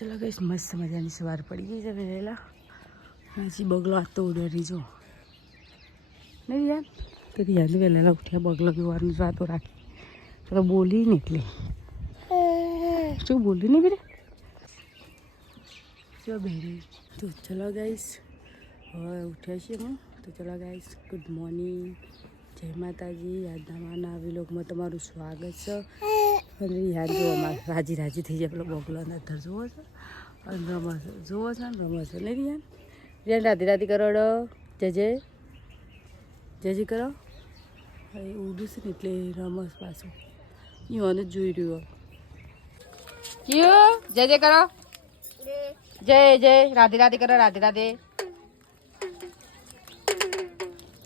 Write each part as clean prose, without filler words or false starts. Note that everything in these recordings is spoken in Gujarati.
ચલો ગઈશ મસ્ત મજાની સવાર પડી ગઈ છે વહેલા. હજી બગલો આ તો ઉડરી જો નહીં યાર તો યાદ વહેલા ઉઠ્યા બગલો જોવાની વાતો રાખી તો બોલી ને એટલે શું બોલી નહીં બેટા જો બેરી. તો ચલો ગાઈશ હવે ઉઠ્યા છીએ હું. તો ચલો ગાઈશ ગુડ મોર્નિંગ, જય માતાજી. આજના વિલોગમાં તમારું સ્વાગત છે. અને યાદ જો અમારે રાજી રાજી થઈ જાય પેલો બગલો અંદર જુઓ છો અને રમો છો જુઓ છો ને રમો છો નહીં રિયાન. રિયાન રાધી રાધી કરો જય જય જય જય કરો. હવે ઉડું છે ને એટલે રમસ પાછું યુવાને જ જોઈ રહ્યું. કયું જય જય કરો, જય જય રાધી રાધી કરો, રાધે રાધે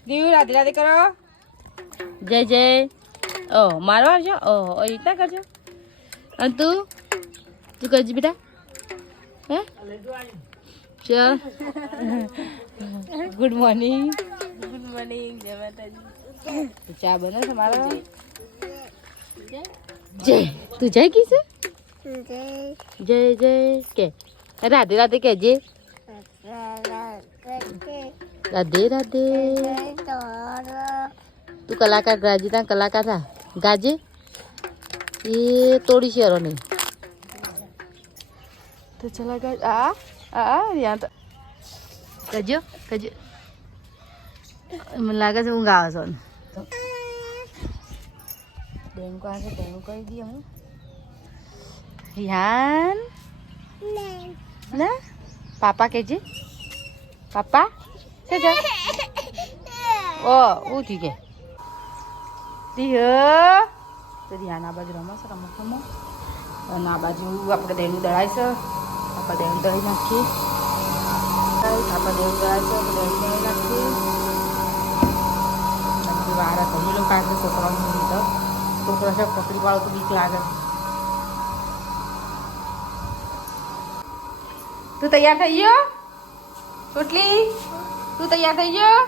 દીવ રાધી રાધી કરો, જય જય. ઓહ મારવા આવજો. ઓહ એ રીતના કરજો. અને તું કરજે બેટા. હે ચલ ગુડ મોર્નિંગ. ગુડ મોર્નિંગ, જય માતાજી. ચા બને છે મારા જય. તું જય કી છે જય જય કે રાધે રાધે કે જે રાધે રાધે. તું કલાકાર ગાજી તા કલાકાર થા ગાજે એ તોડી શેરો નહીં. તો ચલા ગાજ યા તો કજો કજો મને લાગે છે હું ગાવ છો બેંકો આવે બેંકો કરી દઈએ હું રિહાન ના પાપા કહેજે પાપા કે જા. ઓ ઉઠી કે તો ધ્યાન આ બાજુ રમશે રમત અને આ બાજુ આપણે દેનું દળાય છે. આપણે દેનું દળી નાખીએ. આપણે દેનું દળાય છે આપણે દેનું દળી નાખીએ. બધી વાર ઘણી લોકો આગળ છોકરાઓને લીધો છોકરો છે પકડી પાડો તો બીક લાગે. તું તૈયાર થઈ ગયો ટોટલી? તું તૈયાર થઈ ગયો?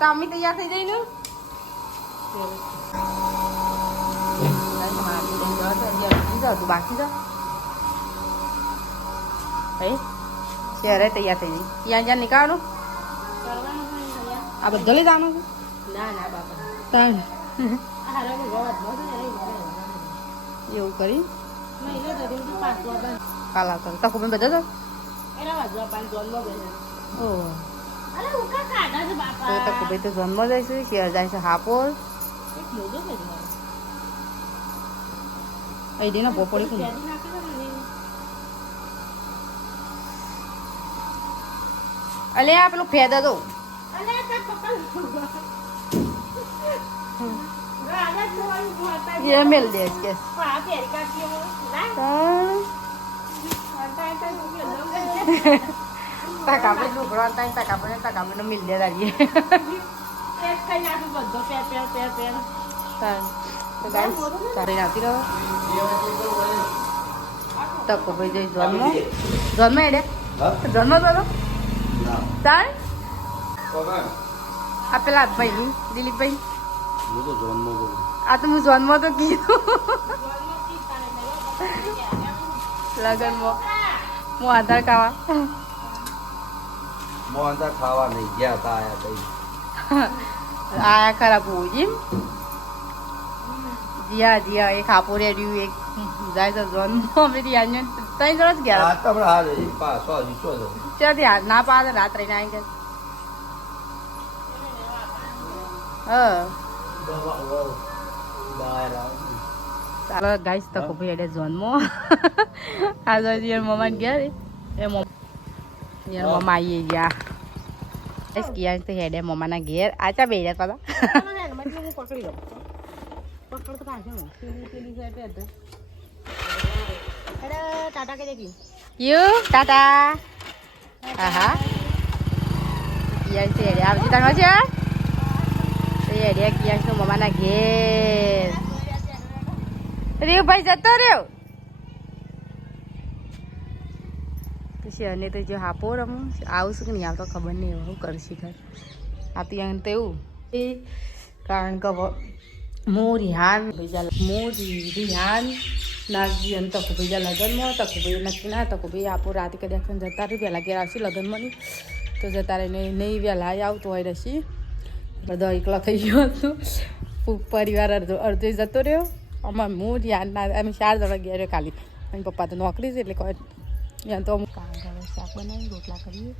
તામી તૈયાર થઈ જઈ ને તું બાકી જા ભાઈ શહેરે તૈયાર થઈ જઈ. ત્યાં જ્યાં નીકળવાનું આ બધો લઈ જવાનું છે. ના ના બાપા એવું કરી કાલ આવતા તકો મેં બધા તો તકો ભાઈ તો જન્મ જાય છે શહેર જાય છે હાપોર અહીં ના પોપડી કોણ અલે આ પેલું ફેદા દો મેલ દે કે તાકાબે લુગડો તાઈ તાકાબે મિલ દે દાડીએ તો ગાઈસ તારે આવતી રહો. તકો ભાઈ જઈ જન્મ એડે જન્મ તો તાર આ પેલા ભાઈ દિલીપભાઈ આ તો હું જન્મ તો કીધું લગનમાં હું આધાર ખાવા નહીં ગયા હતા આયા ખરા પૂજી જીયા જીયા એક હાપો રેડ્યું એક જાય તો જન્મ મેરી આને તઈ જરા જ ગયા ત્યાંથી હાથ ના પાડે રાત રહીને આવી ગયા. ચાલો ગાઈસ તકો ભાઈ એડે જન્મો આ જો મમ્મા ગયા એ મમ્મા આવી ગયા ગાઈસ કિયા તો હેડે મમ્માના ઘેર આચા બેડ્યા પાછા પકડી લો પકડ તો પાછો પેલી સાઈડ હતો અરે ટાટા કે દેખી યુ ટાટા આહા કિયા છે હેડે આવજી તાનો છે એ હેડે કિયા તો મમ્માના ઘેર રેવ ભાઈ જતો રહ્યો પછી અને તો જો હાપો રમ આવશું કે નહીં આવતો ખબર નહીં એવું કરશે ઘર આતી તો એવું કારણ કે મોરી હાન મોરી રિહાન નાગજી અને તકુભાઈ જા લગ્નમાં તકુભાઈ નક્કી ના તકુભાઈ આપો રાતે કદાચ જતા રહી વહેલા ઘેર આવશે લગ્નમાં નહીં તો જતા રહીને નહીં વહેલા આવતો હોય રસી બધો એકલો થઈ ગયો હતો પરિવાર અડધો જતો રહ્યો અમારે હું ધ્યાન ના અમે 4 જણા ઘેર ખાલી અને પપ્પા તો નોકરી છે એટલે કોઈ ત્યાં તો અમુક શાક બનાવી રોટલા કરીએ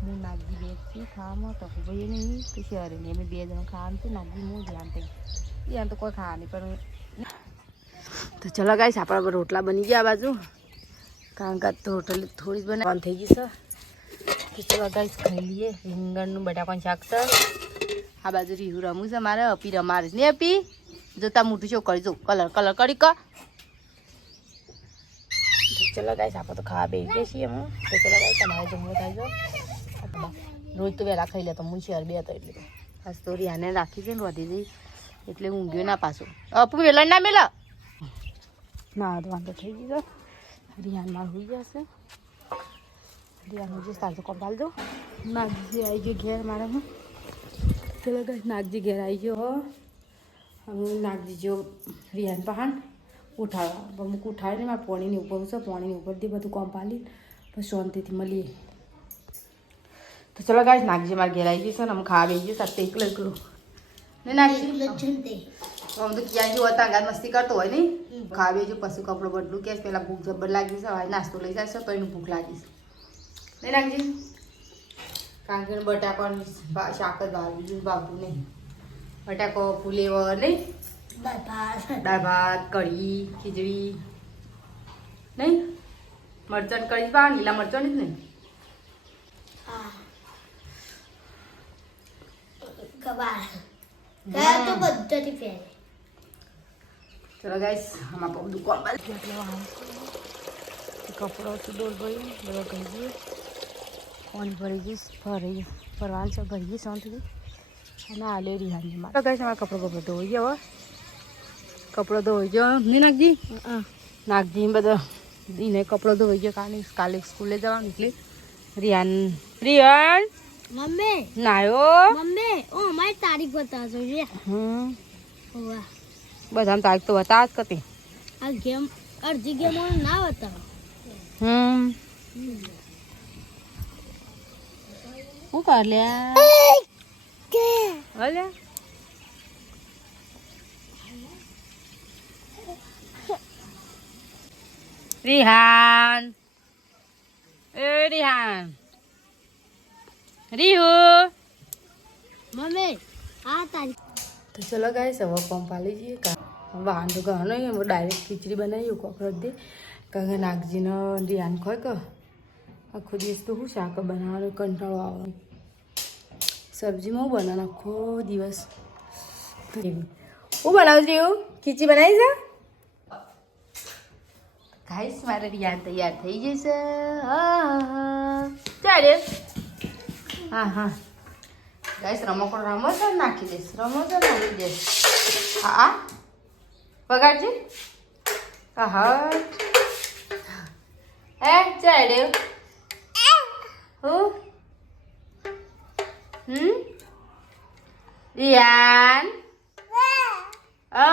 હું નાગજી બેસી ખાવામાં તકુભાઈ નહીં પછી અરે નહીં અમે 2 જણા ખાવાનું છે નાગજી હું ધ્યાન થઈ ત્યાં તો કોઈ ખાવા નહીં પણ તો ચલો ગાઈસ આપણા રોટલા બની ગયા આ બાજુ કારણ કે તો હોટલ થોડી જ બનાવવાનું થઈ ગઈ છે તો ચલો ગાઈસ ખાઈ લઈએ રીંગણનું બટાકાનું શાક છે આ બાજુ રીહુ રમું છે મારે અપી રમારે ને અપી જોતા મોટું શું કરી જો કલર કરી ક ચલો ગાઈસ આપણે તો ખાવા બેસી ગયા છીએ હું તો ચલો ગાઈસ તમારે જમવું થાય છે રોજ તો વહેલા ખાઈ લે તો હું શેર 2 હતો એટલે આજ તો રિયાને રાખી છે ને વધી જઈ એટલે ઊંઘ્યો ના પાછું અપુ વેલણ ના મેલા ના તો વાંધો થઈ ગયો રિયાન માર હોઈ જશે રિયાન હોઈ જશે તાર તો કપાલ દો નાગજી આવી ગયો ઘેર મારે હું ચલો ગાઈસ નાગજી ઘેર આવી ગયો હો હું નાગજી જો રિયાન પહાણ ઉઠાવવા અમુક ઉઠાવે ને મારે પાણીની ઉપર છે પાણીની ઉપરથી બધું કોમ પાલી પછી શાંતિથી મળીએ તો ચલો ગાઈસ નાગજી મારે ઘેર આવી જશે ને અમે ખાવા બેસી ગયો સાથે એકલો ને નાગજી આમ તો ક્યાં જેવો હતા ગાત મસ્તી કરતો હોય નહીં ખાવી જો પશુ કપડો બદલું કે પેલા ભૂખ જબ્બર લાગી છે હવે નાસ્તો લઈ જશે તો એનું ભૂખ લાગી છે નહીં નાગજી કારણ કે બટાકાનું શાક જ ભાવ બીજું ભાવતું નહીં બટાકો ફુલેવર નહીં દાળ ભાત કઢી ખીચડી નહીં મરચાં કઢી ભાવ લીલા મરચાં જ નહીં તો બધાથી પહેરે ચલો ગાઈસ हम आपको दुकान पर कपड़ों की डोल गई बड़ा गई पानी भरी गई फरवान सब भरी गई शांत थी અને આલે રિહાની માં તો ગાઈસ અમારા કપડો ધોઈ ગયો કપડો ધોઈ ગયો નહીં નાગજી બધા દીને કપડો ધોઈ ગયો કાલે સ્કૂલે જવાનું એટલે રિયાન મમ્મી નાયો મમ્મી ઓ મારી તારીખ બતાવજો રે વાહ બધા તારીખ તો બતાવ જ કતી આ ગેમ અડધી ગેમ ના બતાવો શું કર લ્યા અલ્યા રિહાન રિહાન રીહુ મમ્મી આ તારીખ તો ચલો ગાઈસ હવે પંપા લઈ જઈએ વાહન તો ઘણો ડાયરેક્ટ ખીચડી બનાવી કોકરો દે કારણ કે નાગજીનો રિયાન ખોય કે આખો દિવસ તો શું શાક બનાવવાનો કંટાળો આવે સબ્જીમાં હું બનાવું આખો દિવસ હું બનાવું છું એવું ખીચડી બનાવી છે ગાઈસ મારે રિયાન તૈયાર થઈ જશે ચાલે હા ગાઈસ રમકડો રમો છે નાખી દઈશ નાખી દઈશ હા પગારજી હા ચાલે હું રિયાન ઓ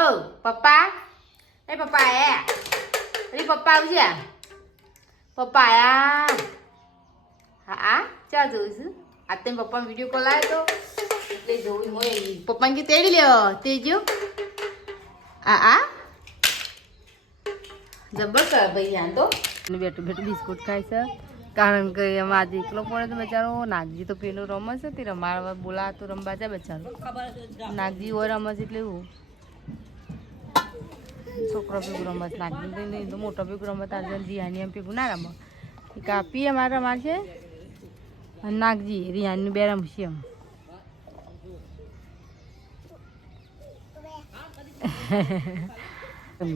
પપ્પા પપ્પા પપ્પા આવજે પપ્પા આયા હા ચા જોઉં છું આ તેમ પપ્પા વિડીયો કોલ આવ્યો તો એટલે જોવું હોય પપ્પાને કે તેડી લ્યો તે જો જબર કર ભાઈ યાર તો બેઠું બિસ્કુટ ખાય છે કારણ કે એમાં આજે એકલો પડે તો બચારો નાગજી તો પેલું રમે છે તે રમાડવા બોલા તો રમવા જાય બચારો નાગજી હોય રમે છે એટલે એવું છોકરો ભેગું રમત નાગજી નહીં તો મોટો ભેગું રમત આજે રિયાની એમ ભેગું ના રમે કાપી અમારે રમાડશે અને નાગજી રિયાની 2 રમશે એમ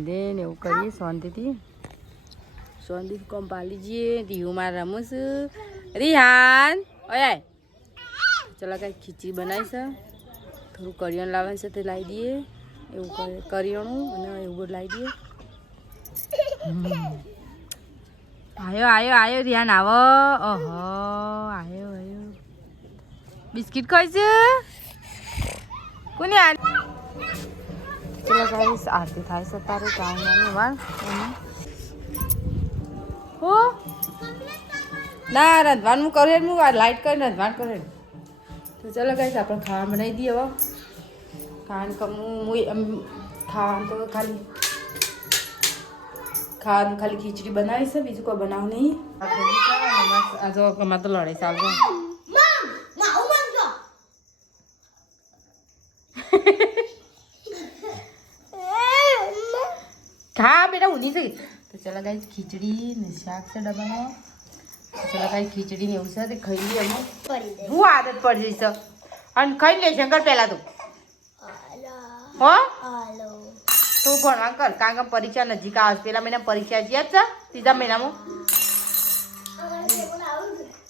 ને એવું કરીએ શાંતિથી કોમ પાલી જઈએ રીહુ મારે રમું છું રિહાન ઓય ચલો કાંઈ ખીચડી બનાવી છે થોડું કરિયાણું લાવવાનું છે તે લાવી દઈએ એવું કરિયાણું અને એવું બધું લાવી દઈએ આયો રિહાન આવો ઓહો આયો બિસ્કિટ ખાય છે કોને ચલો ગાઈસ આરતી થાય છે તારે ચાવવાની વાર હો ના રંધવાનું કરે હું આ લાઈટ કરીને રંધવાનું કરે તો ચાલો ગાઈસ આપણે ખાવા બનાવી દઈએ હવે કારણ કે હું ખાવાનું તો ખાવાનું ખાલી ખીચડી બનાવી છે બીજું કોઈ બનાવું નહીં આ જો અમારે તો લડાઈ ચાલશે ખા બેટા ઊંધી થઈ તો ચાલો ગાઈસ ખીચડી ને શાક છે ડબ્બામાં ચાલો ગાઈસ ખીચડી ને એવું છે તે ખાઈ લઈએ અમે હું આદત પડી જઈશ અને ખાઈ લે શંકર પહેલા તું હો તું ભણવા કર કારણ કે પરીક્ષા નજીક આવે પેલા મહિના પરીક્ષા જ્યાં છે ત્રીજા મહિનામાં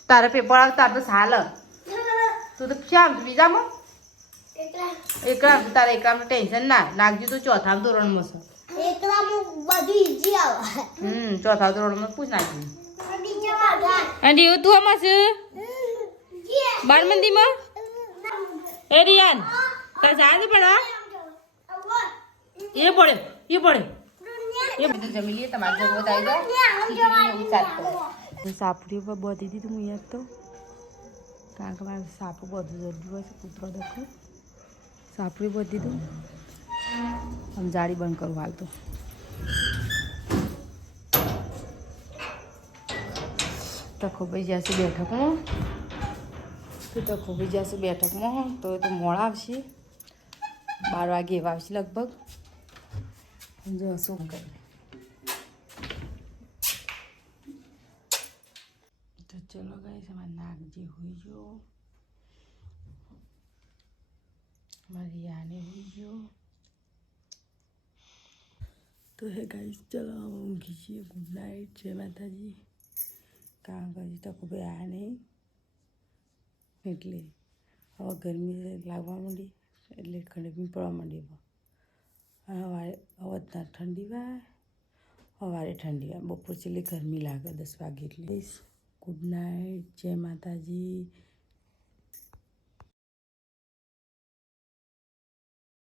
તારે પેપર આવે તારે તો સાલ તું તો શ્યામ બીજામાં એકલા તારે એકલામાં ટેન્શન ના નાખજો તું ચોથા ધોરણમાં છે ચોથા ધોરણમાં પૂછ નાખજો અને એવું તું આમાં છે બાળમંદીમાં એ રિયાન તારે જાય નહીં પડવા એ પડે એ બધું જમી લઈએ તમારે જગવત આવી જાય સાપડી ઉપર બધી દીધું હું યાદ તો કારણ કે મારે સાપું બધું જરૂર હોય છે કૂતરો દેખો સાપડી બધી દીધું આમ જાળી બંધ કરું હાલ તો તખો ભાઈ જશે બેઠકમાં તો તખો ભાઈ જશે બેઠકમાં તો એ તો મોડા આવશે 12 વાગે એવા આવશે લગભગ જો શું કરે તો ચલો ગાઈસ અમારે નાગજી હોઈ ગયો મારી આને હોઈ ગયો તો હે ગાઈસ ચલો ઊંઘી છીએ ગુડ નાઇટ જય માતાજી કામ કરી તો ખૂબ આ નહીં એટલે હવે ગરમી લાગવા માંડી એટલે ગરમી પડવા માંડી હવે ઠંડી વાય સવારે ઠંડી વાય બપોર છેલ્લી ગરમી લાગે 10 વાગે એટલે ગુડ નાઇટ જય માતાજી